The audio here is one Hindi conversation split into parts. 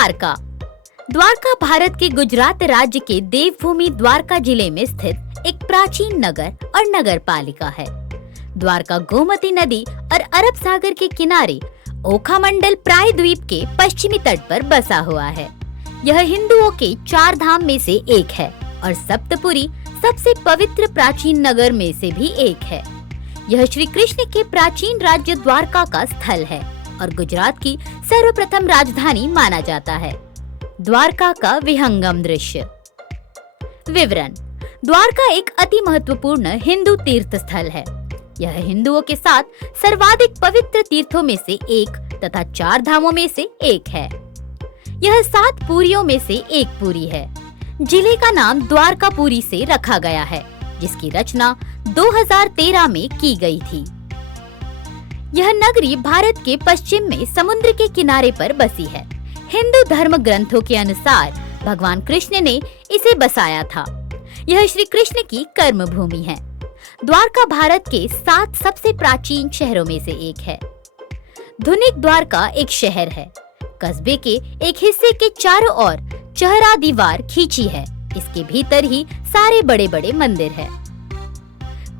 द्वारका। द्वारका भारत के गुजरात राज्य के देवभूमि द्वारका जिले में स्थित एक प्राचीन नगर और नगर पालिका है। द्वारका गोमती नदी और अरब सागर के किनारे ओखा मंडल प्रायद्वीप के पश्चिमी तट पर बसा हुआ है। यह हिंदुओं के 4 धाम में से एक है और सप्तपुरी सबसे पवित्र प्राचीन नगर में से भी एक है। यह श्री कृष्ण के प्राचीन राज्य द्वारका का स्थल है और गुजरात की सर्वप्रथम राजधानी माना जाता है। द्वारका का विहंगम दृश्य। विवरण। द्वारका एक अति महत्वपूर्ण हिंदू तीर्थ स्थल है। यह हिंदुओं के साथ सर्वाधिक पवित्र तीर्थों में से एक तथा 4 धामों में से एक है। यह 7 पुरियों में से एक पुरी है। जिले का नाम द्वारकापुरी से रखा गया है, जिसकी रचना 2013 में की गई थी। यह नगरी भारत के पश्चिम में समुद्र के किनारे पर बसी है। हिंदू धर्म ग्रंथों के अनुसार भगवान कृष्ण ने इसे बसाया था। यह श्री कृष्ण की कर्म भूमि है। द्वारका भारत के 7 सबसे प्राचीन शहरों में से एक है। धुनिक द्वारका एक शहर है। कस्बे के एक हिस्से के चारों ओर चौहरा दीवार खींची है। इसके भीतर ही सारे बड़े बड़े मंदिर हैं।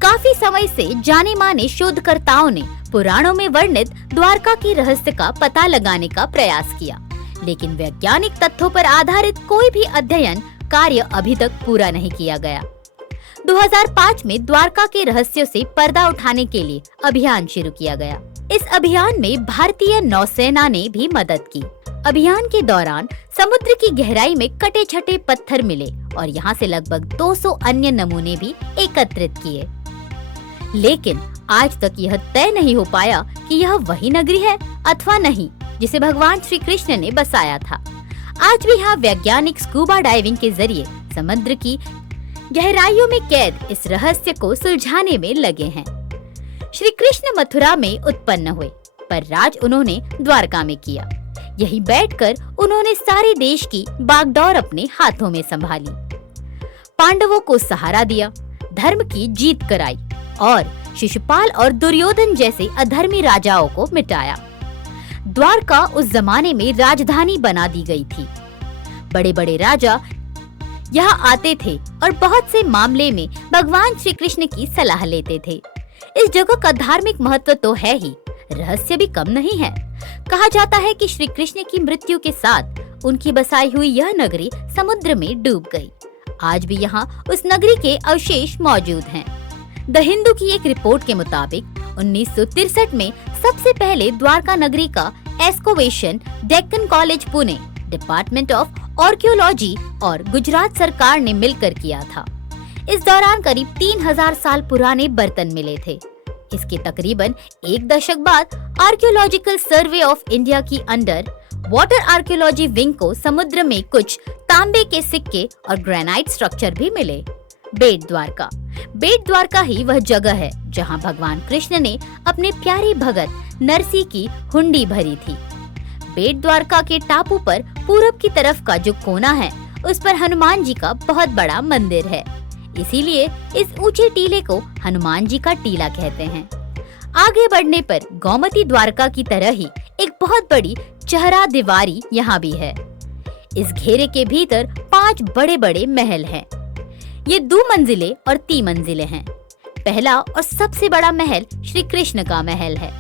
काफी समय से जाने माने शोधकर्ताओं ने पुराणों में वर्णित द्वारका के रहस्य का पता लगाने का प्रयास किया, लेकिन वैज्ञानिक तथ्यों पर आधारित कोई भी अध्ययन कार्य अभी तक पूरा नहीं किया गया। 2005 में द्वारका के रहस्यों से पर्दा उठाने के लिए अभियान शुरू किया गया। इस अभियान में भारतीय नौसेना ने भी मदद की। अभियान के दौरान समुद्र की गहराई में कटे छटे पत्थर मिले और यहाँ से लगभग 200 अन्य नमूने भी एकत्रित किए, लेकिन आज तक यह तय नहीं हो पाया कि यह वही नगरी है अथवा नहीं जिसे भगवान श्री कृष्ण ने बसाया था। आज भी यहाँ वैज्ञानिक स्कूबा डाइविंग के जरिए समुद्र की गहराइयों में कैद इस रहस्य को सुलझाने में लगे हैं। श्री कृष्ण मथुरा में उत्पन्न हुए, पर राज उन्होंने द्वारका में किया। यहीं बैठकर उन्होंने सारे देश की बागडोर अपने हाथों में संभाली। पांडवों को सहारा दिया, धर्म की जीत कराई और शिशुपाल और दुर्योधन जैसे अधर्मी राजाओं को मिटाया। द्वारका उस जमाने में राजधानी बना दी गई थी। बड़े बड़े राजा यहाँ आते थे और बहुत से मामले में भगवान श्री कृष्ण की सलाह लेते थे। इस जगह का धार्मिक महत्व तो है ही, रहस्य भी कम नहीं है। कहा जाता है कि श्री कृष्ण की मृत्यु के साथ उनकी बसाई हुई यह नगरी समुद्र में डूब गई। आज भी यहाँ उस नगरी के अवशेष मौजूद हैं। द हिंदू की एक रिपोर्ट के मुताबिक 1963 में सबसे पहले द्वारका नगरी का excavation Deccan college Pune, department of archaeology और गुजरात सरकार ने मिलकर किया था। इस दौरान करीब 3000 साल पुराने बर्तन मिले थे। इसके तकरीबन 1 दशक बाद आर्कियोलॉजिकल सर्वे ऑफ इंडिया की अंडर वाटर आर्कियोलॉजी विंग को समुद्र में कुछ तांबे के सिक्के और ग्रेनाइट स्ट्रक्चर भी मिले। बेट द्वारका। बेट द्वारका ही वह जगह है जहां भगवान कृष्ण ने अपने प्यारे भगत नरसी की हुंडी भरी थी। बेट द्वारका के टापू पर पूरब की तरफ का जो कोना है, उस पर हनुमान जी का बहुत बड़ा मंदिर है। इसीलिए इस ऊंचे टीले को हनुमान जी का टीला कहते हैं। आगे बढ़ने पर गोमती द्वारका की तरह ही एक बहुत बड़ी चौहरा दीवारी यहाँ भी है। इस घेरे के भीतर 5 बड़े बड़े महल हैं। ये 2 मंजिले और 3 मंजिले हैं। पहला और सबसे बड़ा महल श्री कृष्ण का महल है।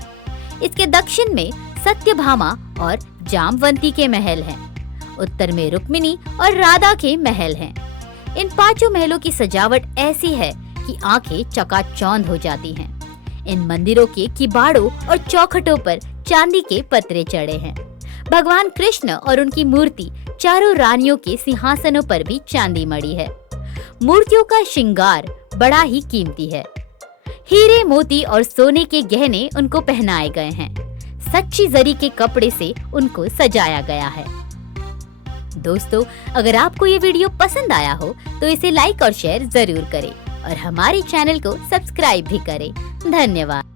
इसके दक्षिण में सत्यभामा और जामवंती के महल हैं। उत्तर में रुक्मिणी और राधा के महल हैं। इन 5 महलों की सजावट ऐसी है कि आंखें चकाचौंध हो जाती हैं। इन मंदिरों के किबाड़ों और चौखटों पर चांदी के पतरे चढ़े हैं। भगवान कृष्ण और उनकी मूर्ति चारों रानियों के सिंहासनों पर भी चांदी मड़ी है। मूर्तियों का श्रृंगार बड़ा ही कीमती है। हीरे, मोती और सोने के गहने उनको पहनाए गए हैं। सच्ची जरी के कपड़े से उनको सजाया गया है। दोस्तों, अगर आपको ये वीडियो पसंद आया हो तो इसे लाइक और शेयर जरूर करें और हमारे चैनल को सब्सक्राइब भी करें। धन्यवाद।